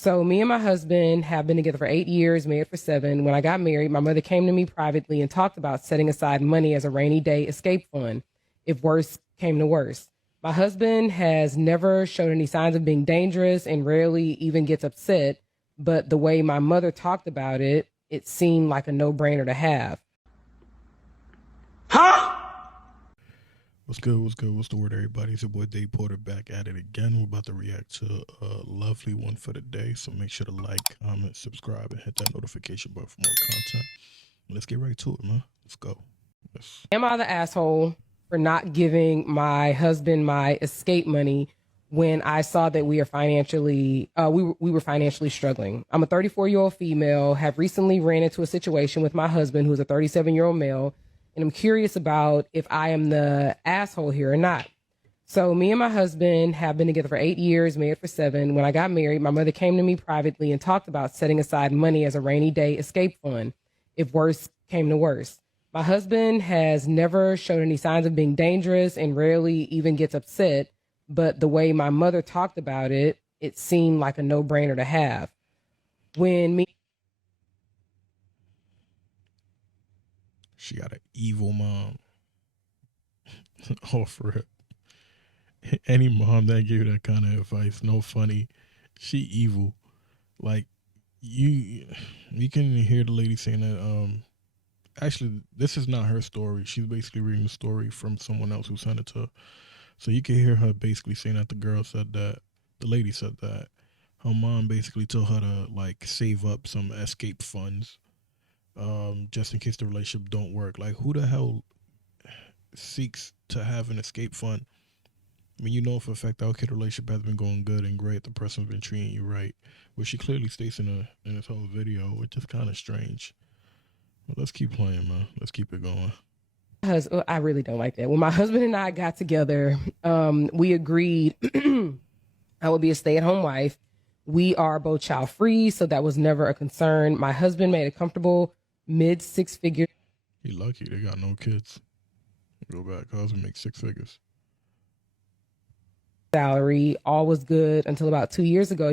So me and my husband have been together for 8 years, married for 7. When I got married, my mother came to me privately and talked about setting aside money as a rainy day escape fund if worse came to worse. My husband has never showed any signs of being dangerous and rarely even gets upset, but the way my mother talked about it, it seemed like a no-brainer to have. What's good? What's good? What's the word, everybody? It's your boy Dave Porter back at it again. We're about to react to a lovely one for the day. So make sure to like, comment, subscribe, and hit that notification button for more content. Let's get right to it, man. Let's go. Am I the asshole for not giving my husband my escape money when I saw that we were financially struggling? I'm a 34-year-old female, have recently ran into a situation with my husband, who's a 37-year-old male, and I'm curious about if I am the asshole here or not. So me and my husband have been together for 8 years, married for 7. When I got married, my mother came to me privately and talked about setting aside money as a rainy day escape fund if worse came to worse. My husband has never showed any signs of being dangerous and rarely even gets upset, but the way my mother talked about it, it seemed like a no-brainer to have. She got an evil mom. Oh, for it. Any mom that gave you that kind of advice, no funny. She evil. Like you can hear the lady saying that. Actually, this is not her story. She's basically reading the story from someone else who sent it to her. So you can hear her basically saying that the lady said that her mom basically told her to like save up some escape funds, just in case the relationship don't work. Like, who the hell seeks to have an escape fund? I mean, you know for a fact that okay, the relationship has been going good and great. The person's been treating you right, which she clearly states in this whole video, which is kind of strange. But let's keep playing, man. Let's keep it going. I really don't like that. When my husband and I got together, we agreed I would be a stay-at-home wife. We are both child-free, so that was never a concern. My husband made a comfortable mid-six-figure. He lucky they got no kids. Go back, husband makes 6 figures. Salary. All was good until about 2 years ago.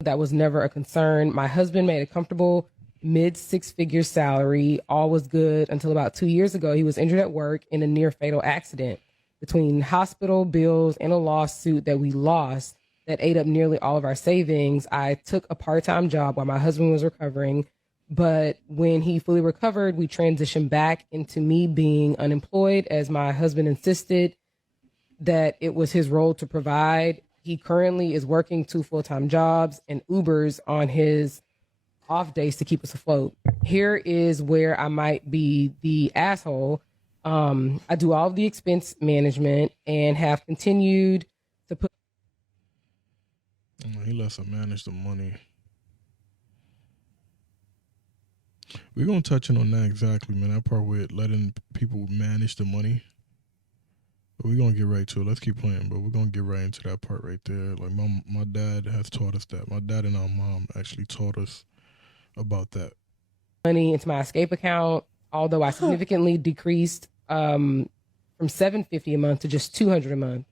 That was never a concern. My husband made a comfortable mid-six-figure salary. All was good until about 2 years ago. He was injured at work in a near fatal accident. Between hospital bills and a lawsuit that we lost that ate up nearly all of our savings, I took a part-time job while my husband was recovering. But when he fully recovered, we transitioned back into me being unemployed, as my husband insisted that it was his role to provide. He currently is working 2 full-time jobs and Ubers on his off days to keep us afloat. Here is where I might be the asshole. I do all of the expense management and have continued to put. He lets her manage the money. We're going to touch on that exactly, man. That part with letting people manage the money. But we're going to get right to it. Let's keep playing, but we're going to get right into that part right there. Like, my dad has taught us that. My dad and our mom actually taught us about that. Money into my escape account, although I significantly decreased from $750 a month to just $200 a month.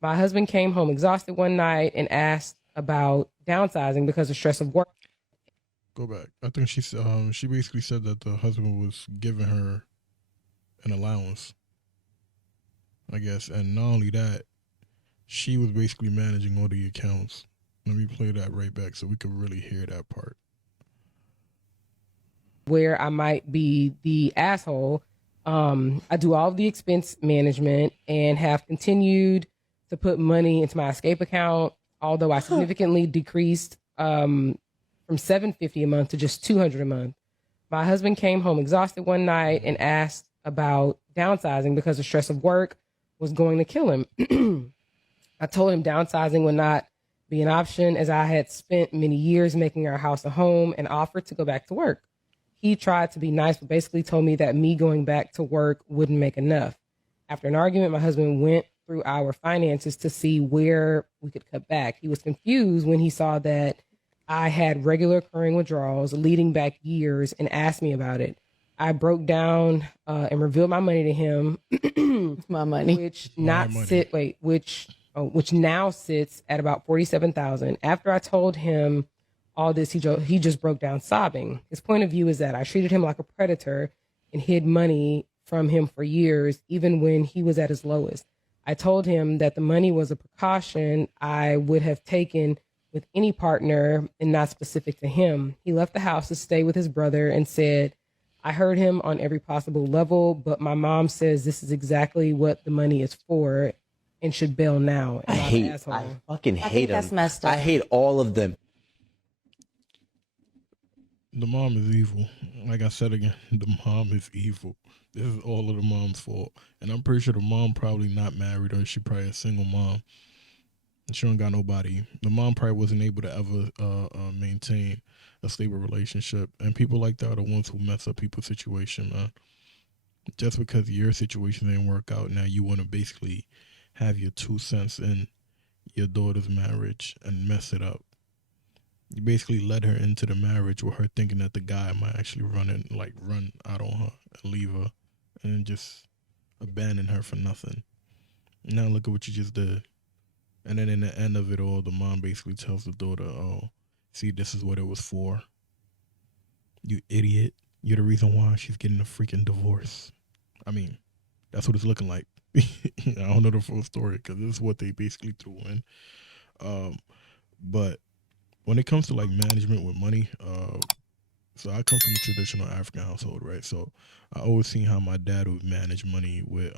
My husband came home exhausted one night and asked about downsizing because of stress of work. Go back. I think she basically said that the husband was giving her an allowance, I guess, and not only that, she was basically managing all the accounts. Let me play that right back so we could really hear that part. Where I might be the asshole. I do all of the expense management and have continued to put money into my escape account, although I significantly decreased from $750 a month to just $200 a month. My husband came home exhausted one night and asked about downsizing because the stress of work was going to kill him. I told him downsizing would not be an option, as I had spent many years making our house a home, and offered to go back to work. He tried to be nice, but basically told me that me going back to work wouldn't make enough. After an argument, my husband went through our finances to see where we could cut back. He was confused when he saw that I had regular occurring withdrawals leading back years and asked me about it. I broke down and revealed my money to him. My money, which now sits at about $47,000. After I told him all this, he just broke down sobbing. His point of view is that I treated him like a predator and hid money from him for years, even when he was at his lowest. I told him that the money was a precaution I would have taken with any partner and not specific to him. He left the house to stay with his brother and said, I heard him on every possible level, but my mom says this is exactly what the money is for and should bail now. I fucking hate them. That's messed up. I hate all of them. The mom is evil. Like I said again, the mom is evil. This is all of the mom's fault. And I'm pretty sure the mom probably not married, or she probably a single mom. She don't got nobody. The mom probably wasn't able to ever maintain a stable relationship. And people like that are the ones who mess up people's situation, man. Just because your situation didn't work out, now you want to basically have your 2 cents in your daughter's marriage and mess it up. You basically led her into the marriage with her thinking that the guy might actually run out on her and leave her and just abandon her for nothing. Now look at what you just did. And then in the end of it all, the mom basically tells the daughter, oh, see, this is what it was for. You idiot. You're the reason why she's getting a freaking divorce. I mean, that's what it's looking like. I don't know the full story because this is what they basically threw in. But when it comes to like management with money, so I come from a traditional African household, right? So I always seen how my dad would manage money with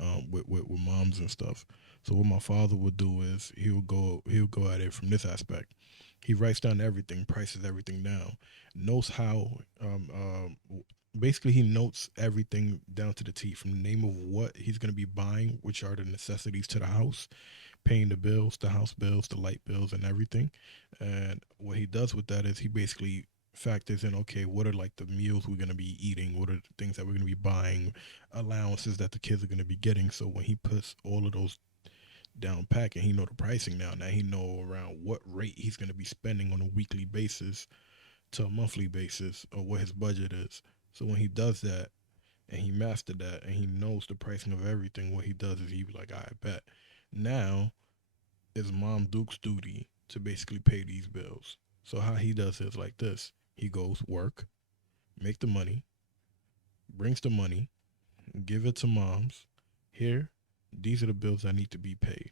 moms and stuff. So what my father would do is he would go at it from this aspect. He writes down everything, prices everything down, knows how. Basically, he notes everything down to the T, from the name of what he's going to be buying, which are the necessities to the house, paying the bills, the house bills, the light bills, and everything. And what he does with that is he basically factors in, okay, what are like the meals we're going to be eating? What are the things that we're going to be buying? Allowances that the kids are going to be getting. So when he puts all of those down pack and he know the pricing now he know around what rate he's going to be spending on a weekly basis to a monthly basis, or what his budget is. So when he does that and he mastered that and he knows the pricing of everything, what he does is he be like, I bet now it's Mom Duke's duty to basically pay these bills. So how he does it is like this. He goes work, make the money, brings the money, give it to moms. Here, these are the bills that need to be paid.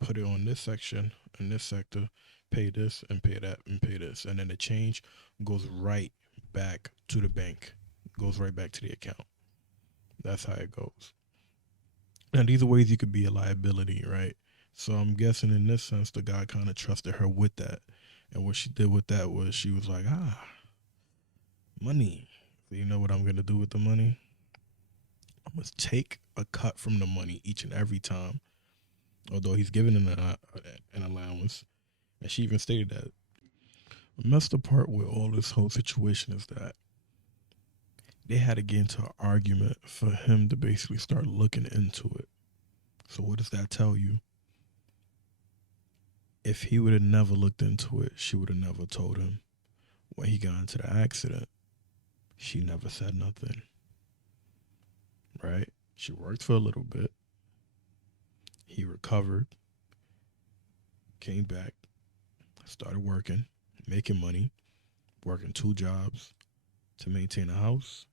Put it on this section, in this sector, pay this and pay that and pay this. And then the change goes right back to the bank, goes right back to the account. That's how it goes. And these are ways you could be a liability, right? So I'm guessing in this sense, the guy kind of trusted her with that. And what she did with that was she was like, money. So you know what I'm going to do with the money? I'm going to take a cut from the money each and every time. Although he's given an allowance. And she even stated that. The messed up part with all this whole situation is that they had to get into an argument for him to basically start looking into it. So what does that tell you? If he would have never looked into it, she would have never told him. When he got into the accident, she never said nothing. Right? She worked for a little bit. He recovered, came back, started working, making money, working 2 jobs to maintain a house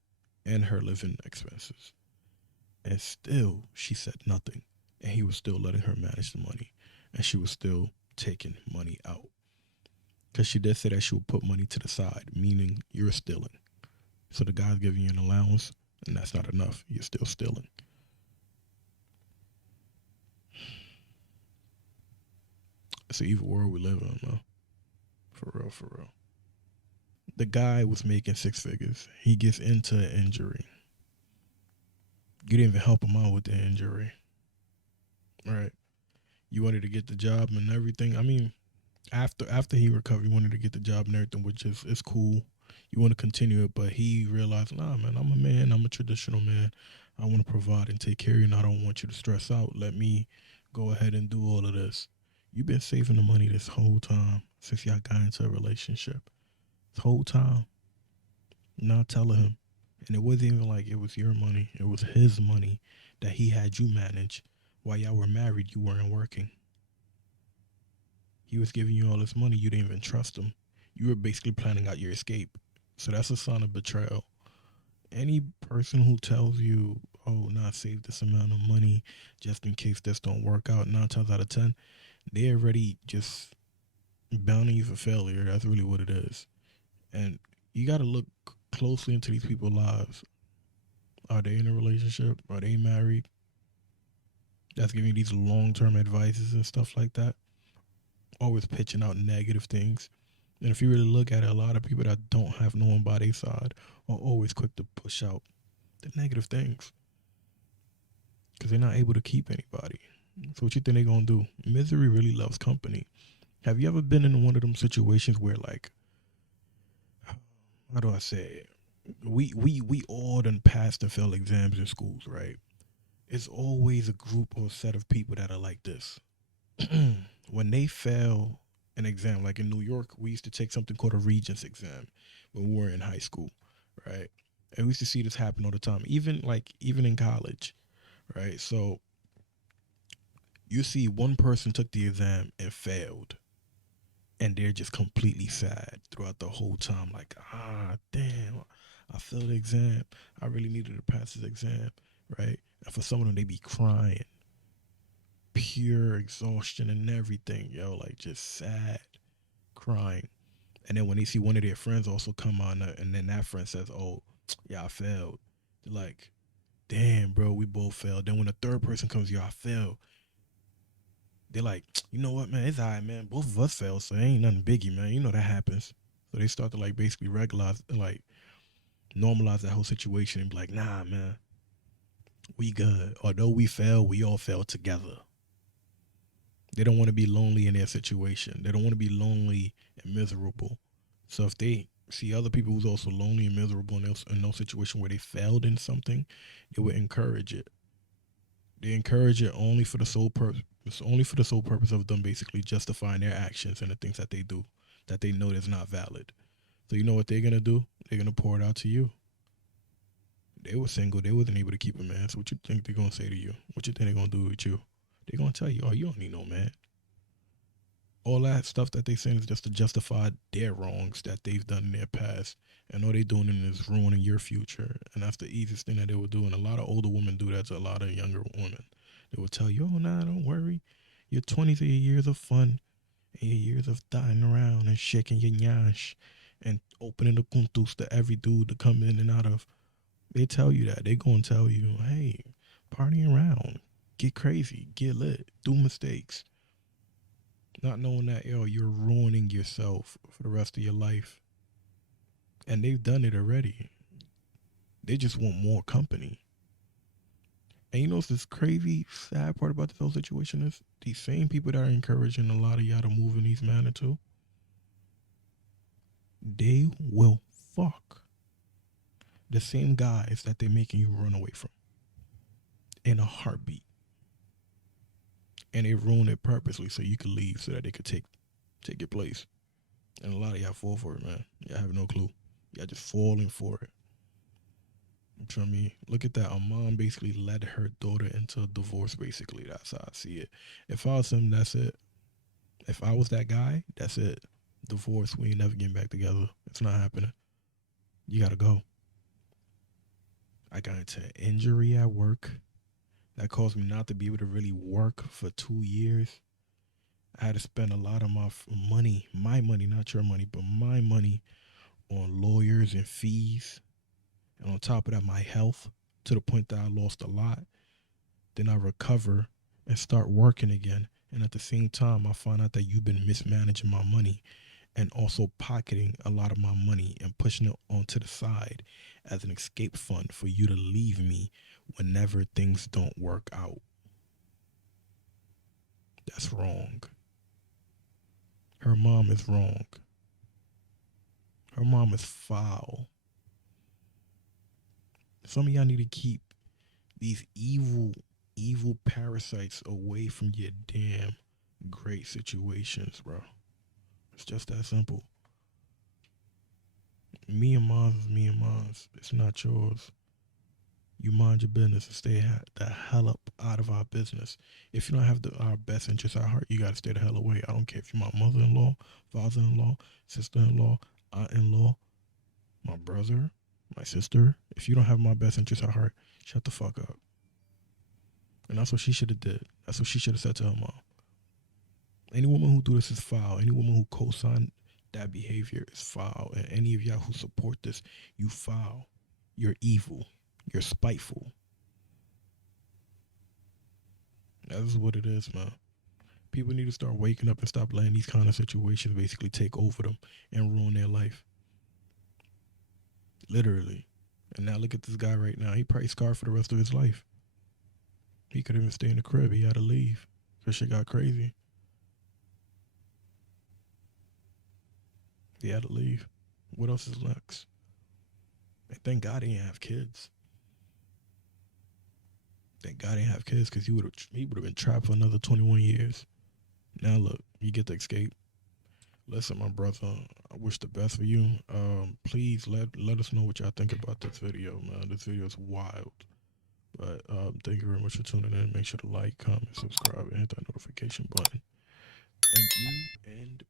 and her living expenses. And still, she said nothing. And he was still letting her manage the money. And she was still taking money out. Because she did say that she would put money to the side, meaning you're stealing. So the guy's giving you an allowance, and that's not enough. You're still stealing. It's an evil world we live in, man. For real, for real. The guy was making 6 figures. He gets into an injury. You didn't even help him out with the injury. Right? You wanted to get the job and everything. I mean, after he recovered, you wanted to get the job and everything, which is cool. You want to continue it, but he realized, nah, man, I'm a man. I'm a traditional man. I want to provide and take care of you, and I don't want you to stress out. Let me go ahead and do all of this. You've been saving the money this whole time since y'all got into a relationship. This whole time. Not telling him. And it wasn't even like it was your money. It was his money that he had you manage. While y'all were married, you weren't working. He was giving you all this money. You didn't even trust him. you were basically planning out your escape. So that's a sign of betrayal. Any person who tells you, "Oh, not save this amount of money just in case this don't work out," 9 times out of 10, they already just bounding you for failure. That's really what it is. And you got to look closely into these people's lives. Are they in a relationship? Are they married? That's giving you these long-term advices and stuff like that. Always pitching out negative things. And if you really look at it, a lot of people that don't have no one by their side are always quick to push out the negative things because they're not able to keep anybody. So what you think they're going to do? Misery really loves company. Have you ever been in one of them situations where, like, how do I say it? We all done passed and failed exams in schools, right? It's always a group or a set of people that are like this. When they fail an exam, like in New York, we used to take something called a Regents exam when we were in high school, right? And we used to see this happen all the time, even in college, right? So you see one person took the exam and failed, and they're just completely sad throughout the whole time, like, damn, I failed the exam. I really needed to pass this exam, right? And for some of them, they be crying, pure exhaustion and everything, yo, like just sad, crying. And then when they see one of their friends also come on, and then that friend says, "Oh, yeah, I failed," they're like, "Damn, bro, we both failed." Then when the third person comes, "Yo, I failed," they're like, "You know what, man? It's all right, man. Both of us failed, so it ain't nothing biggie, man. You know that happens." So they start to like basically regularize, like normalize that whole situation and be like, "Nah, man, we good. Although we failed, we all failed together." They don't want to be lonely in their situation. They don't want to be lonely and miserable. So if they see other people who's also lonely and miserable in no situation where they failed in something, they would encourage it. They encourage it only for the sole purpose. It's only for the sole purpose of them basically justifying their actions and the things that they do that they know is not valid. So you know what they're gonna do? They're gonna pour it out to you. They were single. They wasn't able to keep a man. So what you think they're gonna say to you? What you think they're gonna do with you? They're gonna tell you, "Oh, you don't need no man." All that stuff that they saying is just to justify their wrongs that they've done in their past, and all they doing is ruining your future. And that's the easiest thing that they will do. And a lot of older women do that to a lot of younger women. They will tell you, "Oh, nah, don't worry. Your 20s are your years of fun, and your years of dying around and shaking your nyash and opening the kuntus to every dude to come in and out of." They tell you that. They gonna tell you, "Hey, party around, get crazy, get lit, do mistakes." Not knowing that, yo, you're ruining yourself for the rest of your life. And they've done it already. They just want more company. And you know what's this crazy, sad part about this whole situation is? These same people that are encouraging a lot of y'all to move in these manner too, they will fuck the same guys that they're making you run away from in a heartbeat. And they ruin it purposely so you could leave so that they could take your place. And a lot of y'all fall for it, man. Y'all have no clue. Y'all just falling for it. You know what I mean? Look at that. A mom basically led her daughter into a divorce, basically. That's how I see it. If I was him, that's it. If I was that guy, that's it. Divorce, we ain't never getting back together. It's not happening. You gotta go. I got into an injury at work that caused me not to be able to really work for 2 years. I had to spend a lot of my money, not your money, but my money on lawyers and fees. And on top of that, my health, to the point that I lost a lot. Then I recover and start working again. And at the same time, I find out that you've been mismanaging my money and also pocketing a lot of my money and pushing it onto the side as an escape fund for you to leave me whenever things don't work out. That's wrong. Her mom is wrong. Her mom is foul. Some of y'all need to keep these evil parasites away from your damn great situations, bro. It's just that simple. Me and mom's is me and mom's. It's not yours. You mind your business and stay the hell up out of our business. If you don't have our best interests at heart, you got to stay the hell away. I don't care if you're my mother-in-law, father-in-law, sister-in-law, aunt-in-law, my brother, my sister. If you don't have my best interests at heart, shut the fuck up. And that's what she should have did. That's what she should have said to her mom. Any woman who do this is foul. Any woman who co-sign that behavior is foul. And any of y'all who support this, you foul. You're evil. You're spiteful. That's what it is, man. People need to start waking up and stop letting these kind of situations basically take over them and ruin their life. Literally. And now look at this guy right now. He probably scarred for the rest of his life. He couldn't even stay in the crib. He had to leave because shit got crazy. He had to leave. What else is next? And thank God he didn't have kids. Thank God he didn't have kids, because he would have been trapped for another 21 years. Now look, you get to escape. Listen, my brother, I wish the best for you. Please let us know what y'all think about this video, man. This video is wild. But thank you very much for tuning in. Make sure to like, comment, subscribe, and hit that notification button. Thank you, and